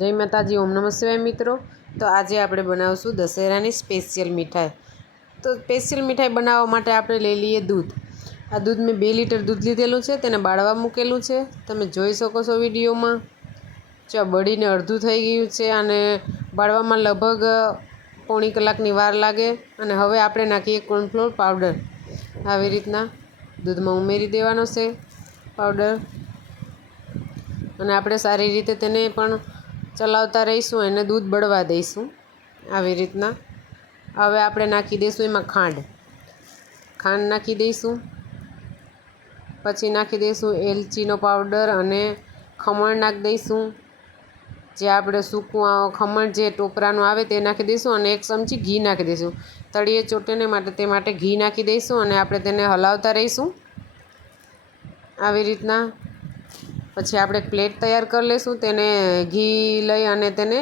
જય માતાજી, ઓમ નમઃ શિવાય મિત્રો। તો આજે આપણે બનાવશું દશેરાની સ્પેશિયલ મીઠાઈ। તો સ્પેશિયલ મીઠાઈ બનાવવા માટે આપણે લઈ લઈએ દૂધ। આ દૂધ મેં 2 લીટર દૂધ લીધેલું છે, તેને બાળવા મૂકેલું છે। તમે જોઈ શકો છો વિડીયોમાં। જો બળીને અડધું થઈ ગયું છે અને બાળવામાં લગભગ પોણી કલાકની વાર લાગે। અને હવે આપણે નાખીએ કોર્નફ્લોર પાવડર। આવી રીતના દૂધમાં ઉમેરી દેવાનો છે પાવડર, અને આપણે સારી રીતે તેને પણ ચલાવતા રહીશું અને દૂધ બળવા દઈશું આવી રીતના। હવે આપણે નાખી દઈશું એમાં ખાંડ નાખી દઈશું। પછી નાખી દઈશું એલચીનો પાવડર અને ખમણ નાખી દઈશું। જે આપણે સૂકું ખમણ જે ટોપરાનું આવે તે નાખી દઈશું અને 1 ચમચી ઘી નાખી દઈશું। તળિયે ચોટે ને માટે તે માટે ઘી નાખી દઈશું અને આપણે તેને હલાવતા રહીશું આવી રીતના। પછી આપણે એક પ્લેટ તૈયાર કરી લઈશું। તેને ઘી લઈ અને તેને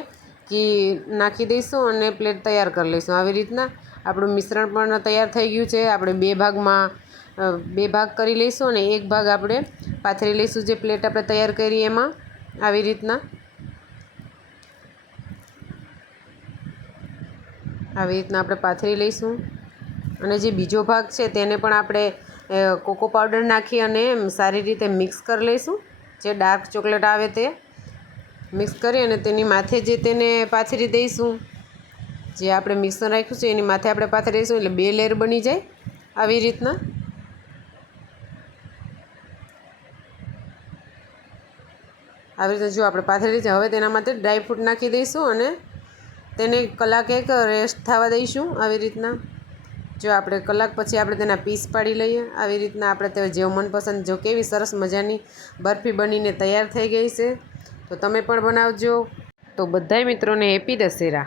ઘી નાખી દઈશું અને પ્લેટ તૈયાર કરી લઈશું આવી રીતના। આપણું મિશ્રણ પણ તૈયાર થઈ ગયું છે। આપણે 2 ભાગ કરી લઈશું અને 1 ભાગ આપણે પાથરી લઈશું જે પ્લેટ આપણે તૈયાર કરી એમાં આવી રીતના। આપણે પાથરી લઈશું અને જે બીજો ભાગ છે તેને પણ આપણે કોકો પાવડર નાખી અને સારી રીતે મિક્સ કરી લઈશું। જે ડાર્ક ચોકલેટ આવે તે મિક્સ કરી અને તેની માથે જે તેને પાથરી દઈશું। જે આપણે મિક્સર રાખ્યું છે એની માથે આપણે પાથરી દઈશું એટલે 2 લેયર બની જાય આવી રીતના। જો આપણે પાથરી દઈશું, હવે તેના માટે ડ્રાયફ્રૂટ નાખી દઈશું અને તેને કલાક 1 રેસ્ટ થવા દઈશું આવી રીતના। જો આપણે કલાક પછી આપણે તેના પીસ પાડી લઈએ આવી રીતના। આપણે તે જેવું મનપસંદ જો કેવી સરસ મજાની બરફી બનીને તૈયાર થઈ ગઈ છે। તો તમે પણ બનાવજો। તો બધાય મિત્રોને હેપી દશેરા।